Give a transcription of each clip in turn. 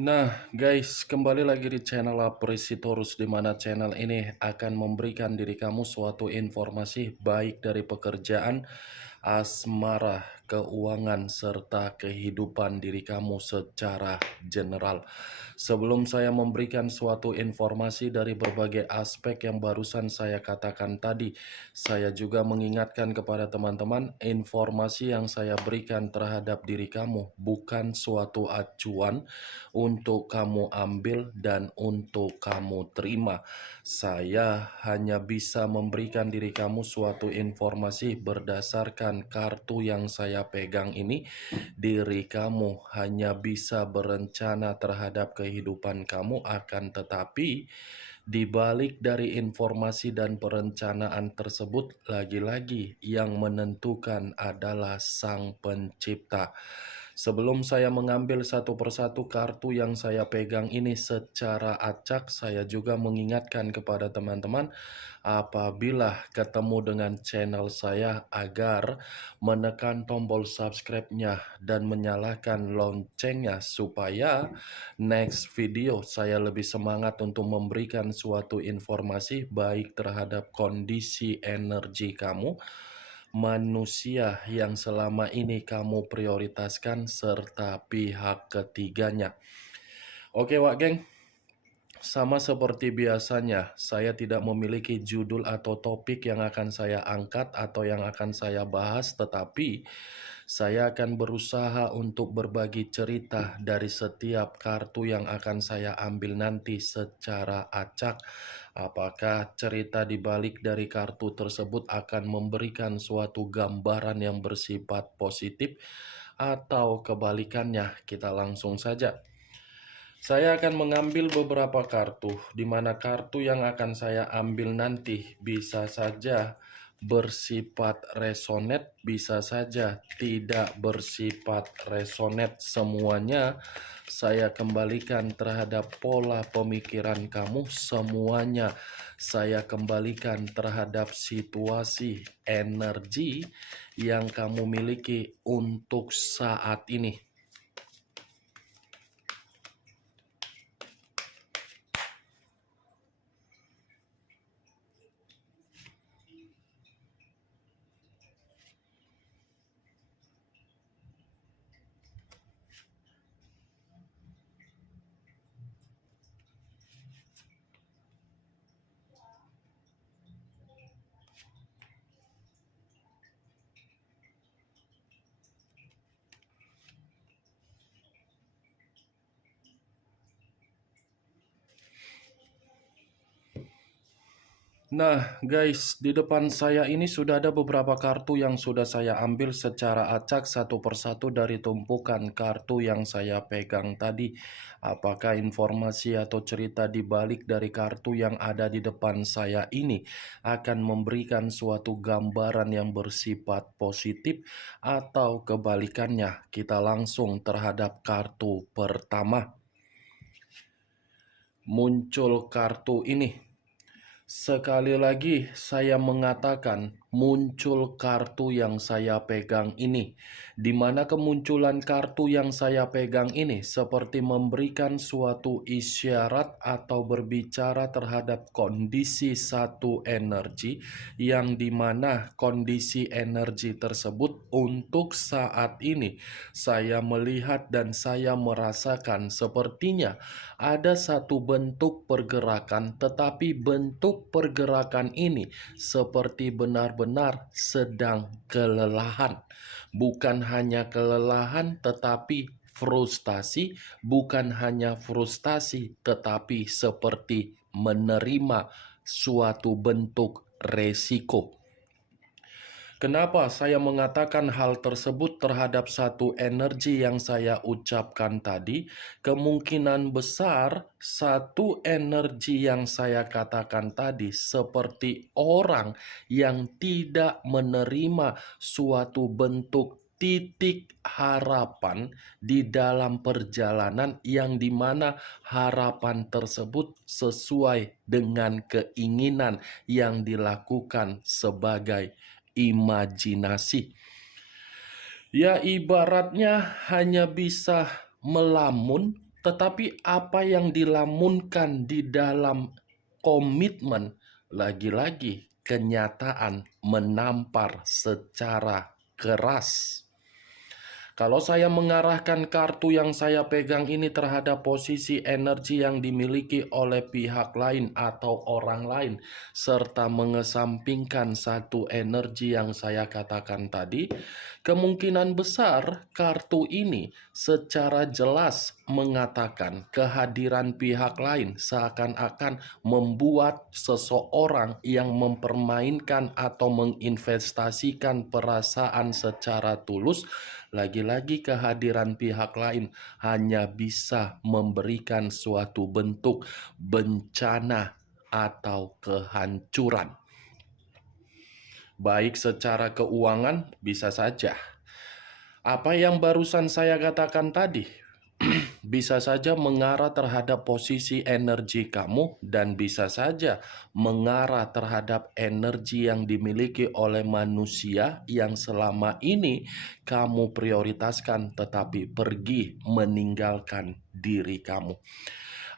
Nah, guys, kembali lagi di channel Apresitorus, di mana channel ini akan memberikan diri kamu suatu informasi baik dari pekerjaan, asmara, keuangan, serta kehidupan diri kamu secara general. Sebelum saya memberikan suatu informasi dari berbagai aspek yang barusan saya katakan tadi, saya juga mengingatkan kepada teman-teman, informasi yang saya berikan terhadap diri kamu bukan suatu acuan untuk kamu ambil dan untuk kamu terima. Saya hanya bisa memberikan diri kamu suatu informasi berdasarkan kartu yang saya pegang ini. Diri kamu hanya bisa berencana terhadap kehidupan kamu, akan tetapi di balik dari informasi dan perencanaan tersebut, lagi-lagi yang menentukan adalah Sang Pencipta. Sebelum saya mengambil satu persatu kartu yang saya pegang ini secara acak, saya juga mengingatkan kepada teman-teman apabila ketemu dengan channel saya agar menekan tombol subscribe-nya dan menyalakan loncengnya supaya next video saya lebih semangat untuk memberikan suatu informasi baik terhadap kondisi energi kamu, manusia yang selama ini kamu prioritaskan, serta pihak ketiganya. Oke Wak Geng, sama seperti biasanya, saya tidak memiliki judul atau topik yang akan saya angkat atau yang akan saya bahas, tetapi saya akan berusaha untuk berbagi cerita dari setiap kartu yang akan saya ambil nanti secara acak. Apakah cerita di balik dari kartu tersebut akan memberikan suatu gambaran yang bersifat positif atau kebalikannya? Kita langsung saja. Saya akan mengambil beberapa kartu, di mana kartu yang akan saya ambil nanti bisa saja bersifat resonate, bisa saja tidak bersifat resonate. Semuanya saya kembalikan terhadap pola pemikiran kamu, semuanya saya kembalikan terhadap situasi energi yang kamu miliki untuk saat ini. Nah guys, di depan saya ini sudah ada beberapa kartu yang sudah saya ambil secara acak satu persatu dari tumpukan kartu yang saya pegang tadi. Apakah informasi atau cerita di balik dari kartu yang ada di depan saya ini akan memberikan suatu gambaran yang bersifat positif atau kebalikannya? Kita langsung terhadap kartu pertama. Muncul kartu ini. Sekali lagi saya mengatakan muncul kartu yang saya pegang ini. Di mana kemunculan kartu yang saya pegang ini seperti memberikan suatu isyarat atau berbicara terhadap kondisi satu energi, yang dimana kondisi energi tersebut untuk saat ini saya melihat dan saya merasakan sepertinya ada satu bentuk pergerakan, tetapi bentuk pergerakan ini seperti benar-benar sedang kelelahan. Bukan hanya kelelahan, tetapi frustasi. Bukan hanya frustasi, tetapi seperti menerima suatu bentuk resiko. Kenapa saya mengatakan hal tersebut terhadap satu energi yang saya ucapkan tadi? Kemungkinan besar satu energi yang saya katakan tadi seperti orang yang tidak menerima suatu bentuk titik harapan di dalam perjalanan, yang dimana harapan tersebut sesuai dengan keinginan yang dilakukan sebagai imajinasi. Ya, ibaratnya hanya bisa melamun, Tetapi apa yang dilamunkan di dalam komitmen, lagi-lagi kenyataan menampar secara keras. Kalau saya mengarahkan kartu yang saya pegang ini terhadap posisi energi yang dimiliki oleh pihak lain atau orang lain, serta mengesampingkan satu energi yang saya katakan tadi, kemungkinan besar kartu ini secara jelas mengatakan kehadiran pihak lain seakan-akan membuat seseorang yang mempermainkan atau menginvestasikan perasaan secara tulus. Lagi-lagi kehadiran pihak lain hanya bisa memberikan suatu bentuk bencana atau kehancuran. Baik secara keuangan bisa saja. Apa yang barusan saya katakan tadi bisa saja mengarah terhadap posisi energi kamu dan bisa saja mengarah terhadap energi yang dimiliki oleh manusia yang selama ini kamu prioritaskan tetapi pergi meninggalkan diri kamu.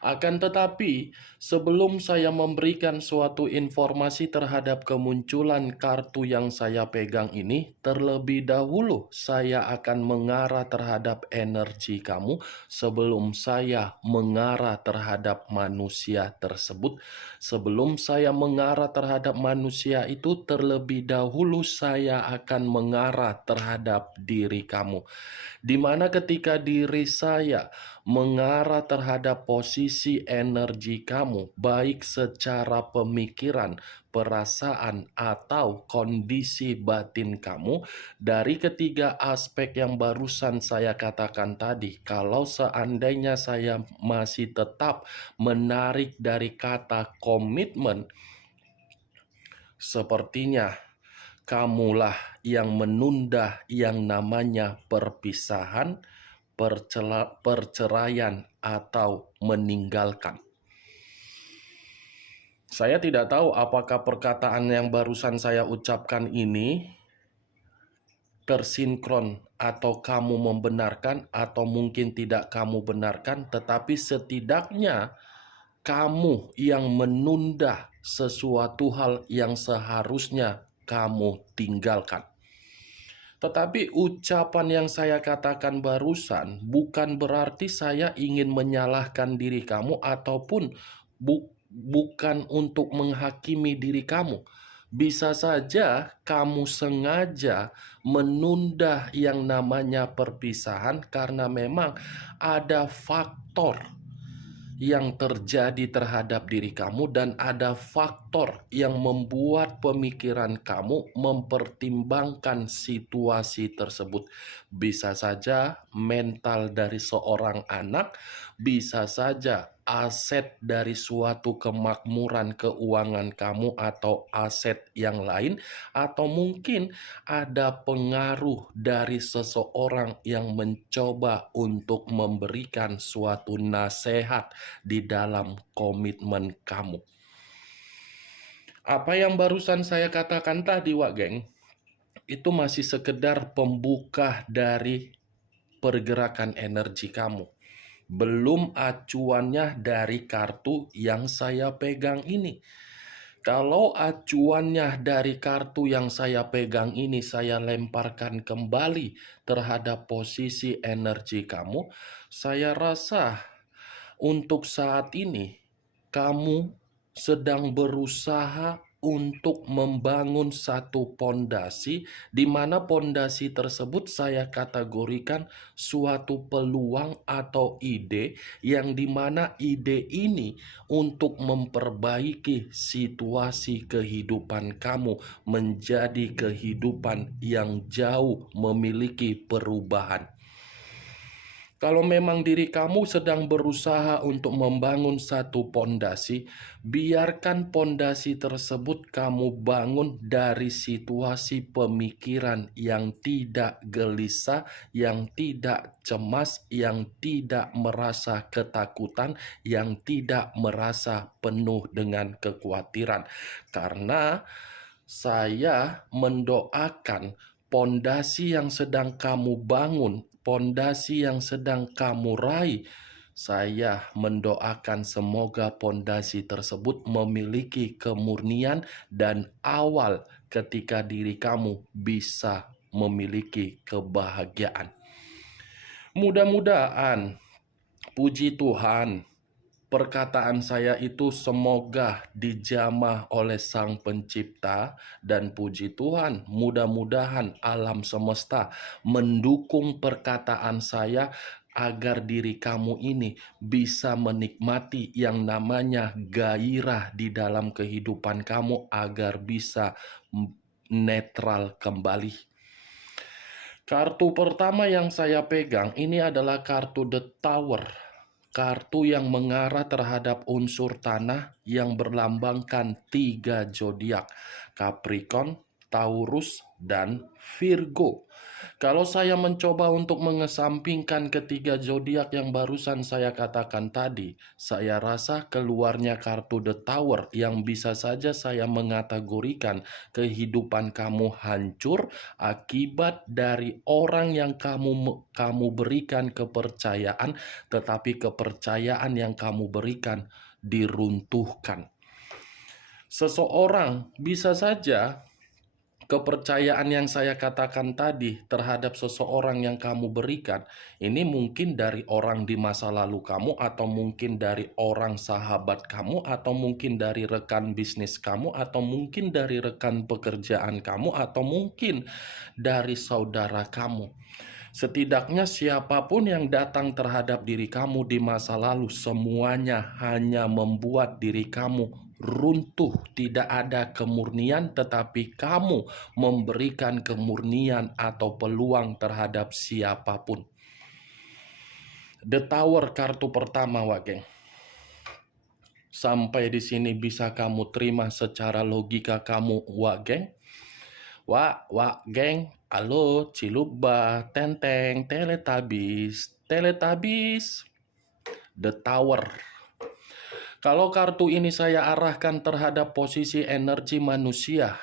Akan tetapi, sebelum saya memberikan suatu informasi terhadap kemunculan kartu yang saya pegang ini, terlebih dahulu saya akan mengarah terhadap energi kamu sebelum saya mengarah terhadap manusia tersebut. Sebelum saya mengarah terhadap manusia itu, terlebih dahulu saya akan mengarah terhadap diri kamu. Di mana ketika diri saya mengarah terhadap posisi energi kamu, baik secara pemikiran, perasaan, atau kondisi batin kamu, dari ketiga aspek yang barusan saya katakan tadi, kalau seandainya saya masih tetap menarik dari kata komitmen, sepertinya kamulah yang menunda yang namanya perpisahan, perceraian, atau meninggalkan. Saya tidak tahu apakah perkataan yang barusan saya ucapkan ini tersinkron atau kamu membenarkan atau mungkin tidak kamu benarkan, tetapi setidaknya kamu yang menunda sesuatu hal yang seharusnya kamu tinggalkan. Tetapi ucapan yang saya katakan barusan bukan berarti saya ingin menyalahkan diri kamu ataupun bukan untuk menghakimi diri kamu. Bisa saja kamu sengaja menunda yang namanya perpisahan karena memang ada faktor yang terjadi terhadap diri kamu dan ada faktor yang membuat pemikiran kamu mempertimbangkan situasi tersebut. Bisa saja mental dari seorang anak, bisa saja aset dari suatu kemakmuran keuangan kamu atau aset yang lain, atau mungkin ada pengaruh dari seseorang yang mencoba untuk memberikan suatu nasihat di dalam komitmen kamu. Apa yang barusan saya katakan tadi, Wak Geng, itu masih sekedar pembuka dari pergerakan energi kamu. Belum acuannya dari kartu yang saya pegang ini. Kalau acuannya dari kartu yang saya pegang ini saya lemparkan kembali terhadap posisi energi kamu, saya rasa untuk saat ini kamu sedang berusaha untuk membangun satu pondasi di mana pondasi tersebut saya kategorikan suatu peluang atau ide yang di mana ide ini untuk memperbaiki situasi kehidupan kamu menjadi kehidupan yang jauh memiliki perubahan. Kalau memang diri kamu sedang berusaha untuk membangun satu pondasi, biarkan pondasi tersebut kamu bangun dari situasi pemikiran yang tidak gelisah, yang tidak cemas, yang tidak merasa ketakutan, yang tidak merasa penuh dengan kekhawatiran. Karena saya mendoakan pondasi yang sedang kamu bangun, pondasi yang sedang kamu raih, Saya mendoakan semoga pondasi tersebut memiliki kemurnian dan awal ketika diri kamu bisa memiliki kebahagiaan. Mudah-mudahan, puji Tuhan, perkataan saya itu semoga dijamah oleh Sang Pencipta, dan puji Tuhan, mudah-mudahan alam semesta mendukung perkataan saya agar diri kamu ini bisa menikmati yang namanya gairah di dalam kehidupan kamu agar bisa netral kembali. Kartu pertama yang saya pegang ini adalah kartu The Tower. Kartu yang mengarah terhadap unsur tanah yang berlambangkan 3 zodiak, Capricorn, Taurus, dan Virgo. Kalau saya mencoba untuk mengesampingkan ketiga zodiak yang barusan saya katakan tadi, saya rasa keluarnya kartu The Tower yang bisa saja saya mengategorikan kehidupan kamu hancur akibat dari orang yang kamu berikan kepercayaan, tetapi kepercayaan yang kamu berikan diruntuhkan. Seseorang bisa saja kepercayaan yang saya katakan tadi terhadap seseorang yang kamu berikan, ini mungkin dari orang di masa lalu kamu, atau mungkin dari orang sahabat kamu, atau mungkin dari rekan bisnis kamu, atau mungkin dari rekan pekerjaan kamu, atau mungkin dari saudara kamu. Setidaknya siapapun yang datang terhadap diri kamu di masa lalu, semuanya hanya membuat diri kamu runtuh, tidak ada kemurnian, tetapi kamu memberikan kemurnian atau peluang terhadap siapapun. The Tower kartu pertama, Wak Geng. Sampai di sini bisa kamu terima secara logika kamu, Wak Geng? Wak Geng, halo, Ciluba, Tenteng, Teletubbies, The Tower. Kalau kartu ini saya arahkan terhadap posisi energi manusia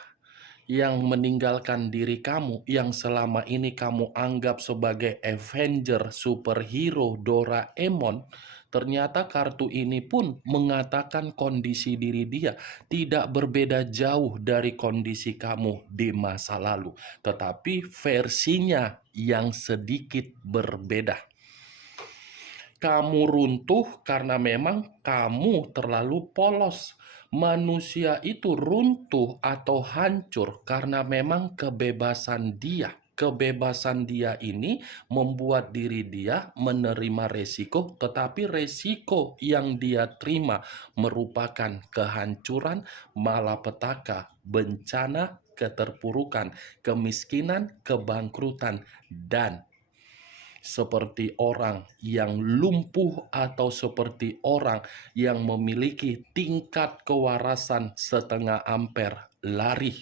yang meninggalkan diri kamu, yang selama ini kamu anggap sebagai Avenger, superhero, Doraemon, ternyata kartu ini pun mengatakan kondisi diri dia tidak berbeda jauh dari kondisi kamu di masa lalu, tetapi versinya yang sedikit berbeda. Kamu runtuh karena memang kamu terlalu polos. Manusia itu runtuh atau hancur karena memang kebebasan dia. Kebebasan dia ini membuat diri dia menerima resiko, tetapi resiko yang dia terima merupakan kehancuran, malapetaka, bencana, keterpurukan, kemiskinan, kebangkrutan, dan seperti orang yang lumpuh atau seperti orang yang memiliki tingkat kewarasan setengah ampere lari.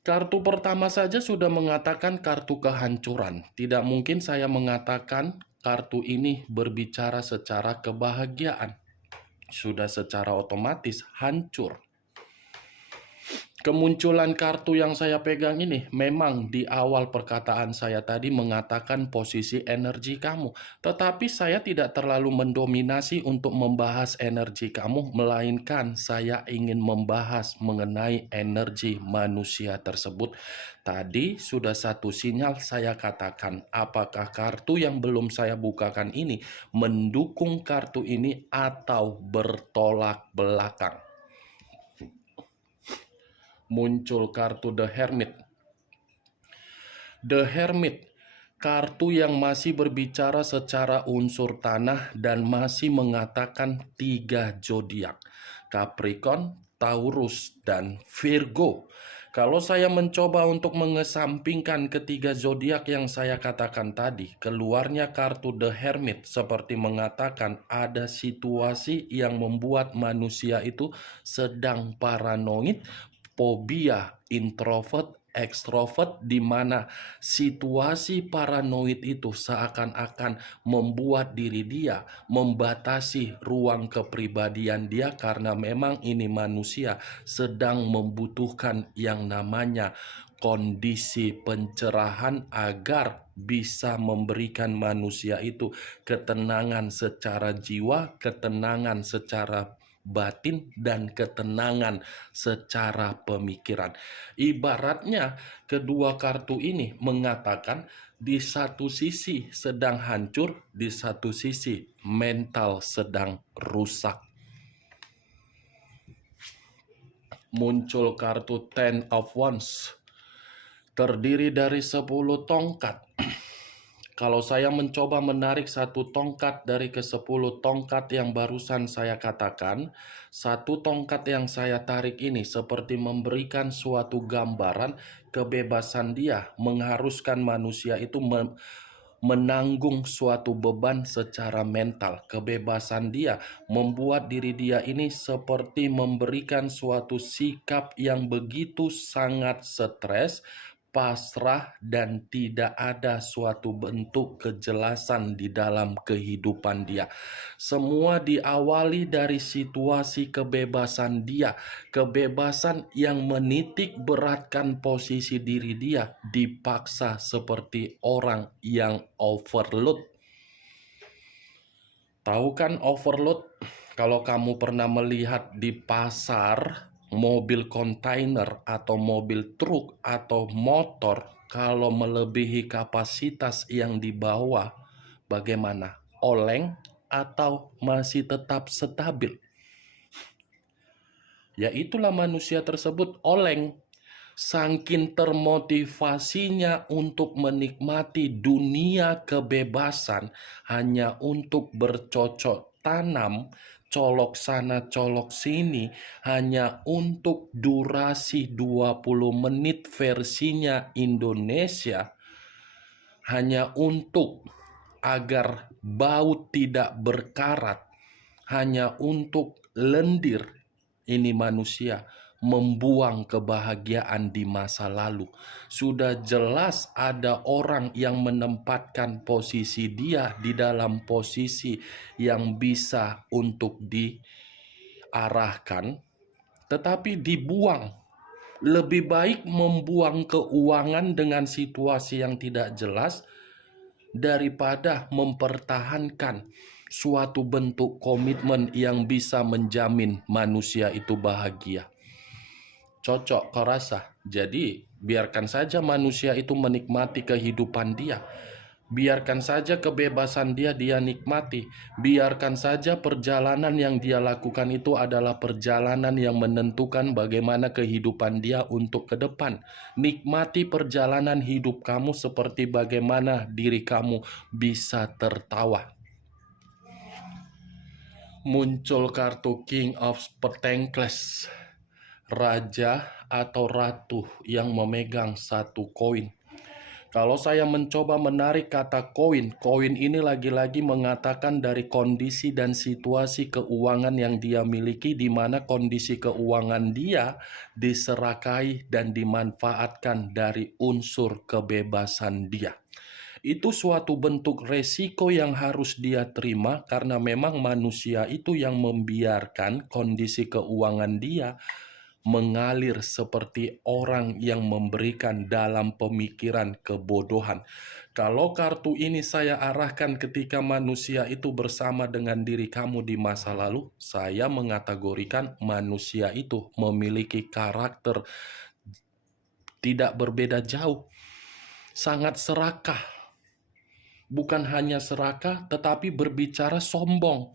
Kartu pertama saja sudah mengatakan kartu kehancuran. Tidak mungkin saya mengatakan kartu ini berbicara secara kebahagiaan. Sudah secara otomatis hancur. Kemunculan kartu yang saya pegang ini memang di awal perkataan saya tadi mengatakan posisi energi kamu. Tetapi saya tidak terlalu mendominasi untuk membahas energi kamu, melainkan saya ingin membahas mengenai energi manusia tersebut. Tadi sudah satu sinyal saya katakan, apakah kartu yang belum saya bukakan ini mendukung kartu ini atau bertolak belakang. Muncul kartu The Hermit. The Hermit, kartu yang masih berbicara secara unsur tanah dan masih mengatakan 3 zodiak, Capricorn, Taurus, dan Virgo. Kalau saya mencoba untuk mengesampingkan ketiga zodiak yang saya katakan tadi, keluarnya kartu The Hermit seperti mengatakan ada situasi yang membuat manusia itu sedang paranoid, fobia, introvert, ekstrovert, di mana situasi paranoid itu seakan-akan membuat diri dia membatasi ruang kepribadian dia karena memang ini manusia sedang membutuhkan yang namanya kondisi pencerahan agar bisa memberikan manusia itu ketenangan secara jiwa, ketenangan secara batin, dan ketenangan secara pemikiran. Ibaratnya kedua kartu ini mengatakan di satu sisi sedang hancur, di satu sisi mental sedang rusak. Muncul kartu Ten of Wands, terdiri dari 10 tongkat. Kalau saya mencoba menarik satu tongkat dari ke-10 tongkat yang barusan saya katakan, satu tongkat yang saya tarik ini seperti memberikan suatu gambaran kebebasan dia, mengharuskan manusia itu menanggung suatu beban secara mental. Kebebasan dia membuat diri dia ini seperti memberikan suatu sikap yang begitu sangat stres, pasrah, dan tidak ada suatu bentuk kejelasan di dalam kehidupan dia. Semua diawali dari situasi kebebasan dia, kebebasan yang menitik beratkan posisi diri dia, dipaksa seperti orang yang overload. Tahu kan overload? Kalau kamu pernah melihat di pasar, mobil kontainer atau mobil truk atau motor, kalau melebihi kapasitas yang dibawa, bagaimana? Oleng atau masih tetap stabil? Ya itulah manusia tersebut, oleng. Saking termotivasinya untuk menikmati dunia kebebasan hanya untuk bercocok tanam, colok sana colok sini, hanya untuk durasi 20 menit versinya Indonesia, hanya untuk agar bau tidak berkarat, hanya untuk lendir. Ini manusia membuang kebahagiaan di masa lalu. Sudah jelas ada orang yang menempatkan posisi dia di dalam posisi yang bisa untuk diarahkan, tetapi dibuang. Lebih baik membuang keuangan dengan situasi yang tidak jelas daripada mempertahankan suatu bentuk komitmen yang bisa menjamin manusia itu bahagia. Cocok kau rasa? Jadi biarkan saja manusia itu menikmati kehidupan dia. Biarkan saja kebebasan dia nikmati. Biarkan saja perjalanan yang dia lakukan itu adalah perjalanan yang menentukan bagaimana kehidupan dia untuk ke depan. Nikmati perjalanan hidup kamu seperti bagaimana diri kamu bisa tertawa. Muncul kartu King of Pentacles, raja atau ratu yang memegang satu koin. Kalau saya mencoba menarik kata koin, koin ini lagi-lagi mengatakan dari kondisi dan situasi keuangan yang dia miliki, di mana kondisi keuangan dia diserakai dan dimanfaatkan dari unsur kebebasan dia. Itu suatu bentuk resiko yang harus dia terima karena memang manusia itu yang membiarkan kondisi keuangan dia mengalir seperti orang yang memberikan dalam pemikiran kebodohan. Kalau kartu ini saya arahkan ketika manusia itu bersama dengan diri kamu di masa lalu, saya mengategorikan manusia itu memiliki karakter tidak berbeda jauh, sangat serakah. Bukan hanya serakah, tetapi berbicara sombong.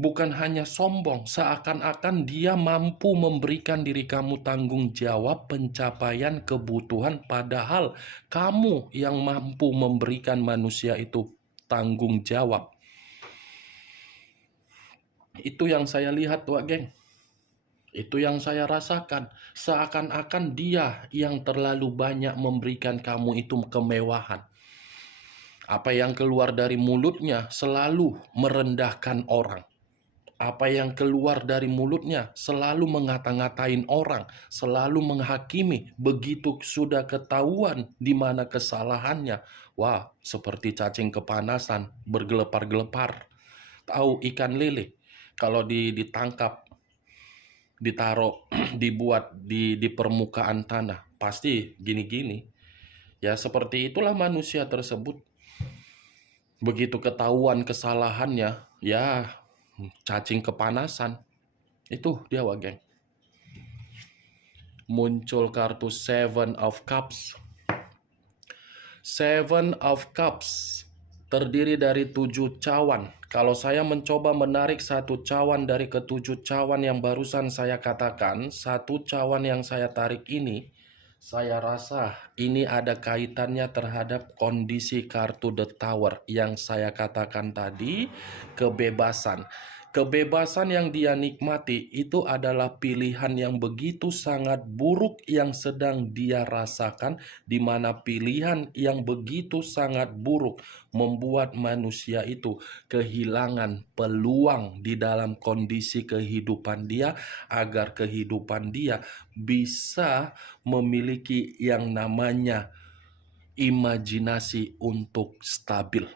Bukan hanya sombong, seakan-akan dia mampu memberikan diri kamu tanggung jawab pencapaian kebutuhan, padahal kamu yang mampu memberikan manusia itu tanggung jawab. Itu yang saya lihat, Wak Geng. Itu yang saya rasakan. Seakan-akan dia yang terlalu banyak memberikan kamu itu kemewahan. Apa yang keluar dari mulutnya selalu merendahkan orang. Apa yang keluar dari mulutnya selalu ngata-ngatain orang, selalu menghakimi. Begitu sudah ketahuan di mana kesalahannya, wah, seperti cacing kepanasan, bergelepar-gelepar. Tahu ikan lele, kalau ditangkap, ditaruh, dibuat di permukaan tanah, pasti gini-gini. Ya seperti itulah manusia tersebut. Begitu ketahuan kesalahannya, ya cacing kepanasan. Itu dia Wak Geng. Muncul kartu Seven of Cups. Seven of Cups terdiri dari 7 cawan. Kalau saya mencoba menarik satu cawan dari ketujuh cawan yang barusan saya katakan, satu cawan yang saya tarik ini, saya rasa ini ada kaitannya terhadap kondisi kartu The Tower yang saya katakan tadi, kebebasan. Kebebasan yang dia nikmati itu adalah pilihan yang begitu sangat buruk yang sedang dia rasakan, di mana pilihan yang begitu sangat buruk membuat manusia itu kehilangan peluang di dalam kondisi kehidupan dia, agar kehidupan dia bisa memiliki yang namanya imajinasi untuk stabil.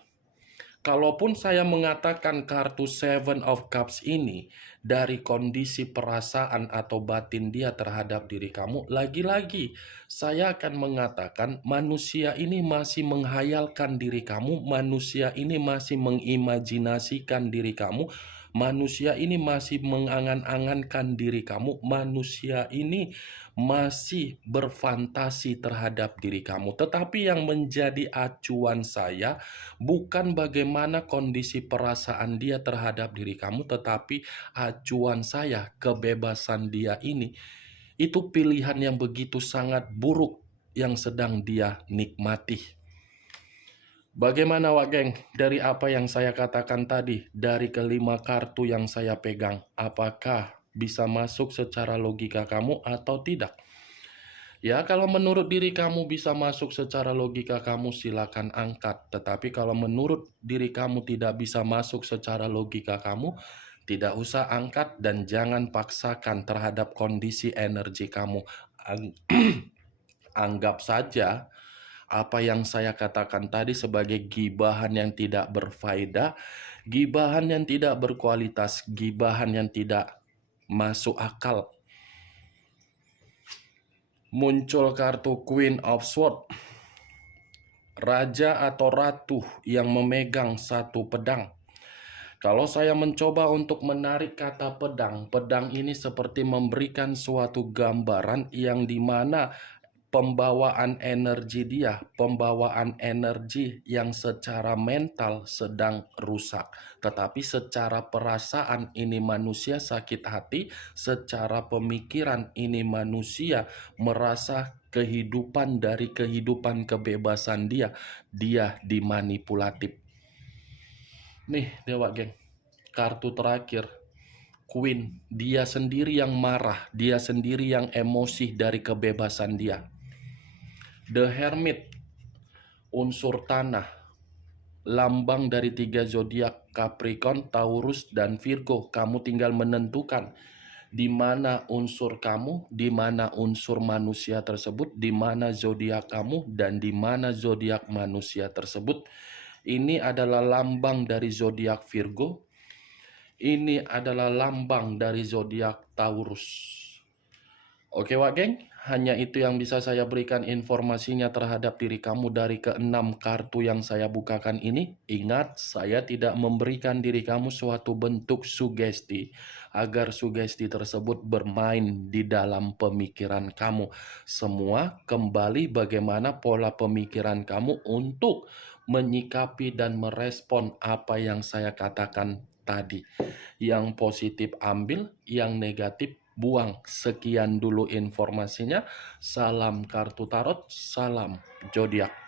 Kalaupun saya mengatakan kartu Seven of Cups ini dari kondisi perasaan atau batin dia terhadap diri kamu, lagi-lagi saya akan mengatakan manusia ini masih menghayalkan diri kamu, manusia ini masih mengimajinasikan diri kamu, manusia ini masih mengangan-angankan diri kamu, manusia ini masih berfantasi terhadap diri kamu. Tetapi yang menjadi acuan saya bukan bagaimana kondisi perasaan dia terhadap diri kamu, tetapi acuan saya kebebasan dia ini. Itu pilihan yang begitu sangat buruk yang sedang dia nikmati. Bagaimana Wak Geng dari apa yang saya katakan tadi, dari kelima kartu yang saya pegang, apakah bisa masuk secara logika kamu atau tidak? Ya, kalau menurut diri kamu bisa masuk secara logika kamu, silakan angkat. Tetapi kalau menurut diri kamu tidak bisa masuk secara logika kamu, tidak usah angkat dan jangan paksakan terhadap kondisi energi kamu. Anggap saja apa yang saya katakan tadi sebagai gibahan yang tidak berfaedah, gibahan yang tidak berkualitas, gibahan yang tidak masuk akal. Muncul kartu Queen of Swords. Raja atau ratu yang memegang satu pedang. Kalau saya mencoba untuk menarik kata pedang, pedang ini seperti memberikan suatu gambaran yang dimana pembawaan energi dia, pembawaan energi yang secara mental sedang rusak. Tetapi secara perasaan ini manusia sakit hati, secara pemikiran ini manusia merasa kehidupan dari kehidupan kebebasan dia dimanipulatif. Nih Dewa Geng, kartu terakhir. Queen, dia sendiri yang marah, dia sendiri yang emosi dari kebebasan dia. The Hermit, unsur tanah, lambang dari 3 zodiak Capricorn, Taurus, dan Virgo. Kamu tinggal menentukan di mana unsur kamu, di mana unsur manusia tersebut, di mana zodiak kamu, dan di mana zodiak manusia tersebut. Ini adalah lambang dari zodiak Virgo. Ini adalah lambang dari zodiak Taurus. Oke Wak Geng, hanya itu yang bisa saya berikan informasinya terhadap diri kamu dari ke-6 kartu yang saya bukakan ini. Ingat, saya tidak memberikan diri kamu suatu bentuk sugesti, agar sugesti tersebut bermain di dalam pemikiran kamu. Semua kembali bagaimana pola pemikiran kamu untuk menyikapi dan merespon apa yang saya katakan tadi. Yang positif ambil, yang negatif buang. Sekian dulu informasinya. Salam kartu tarot, salam zodiak.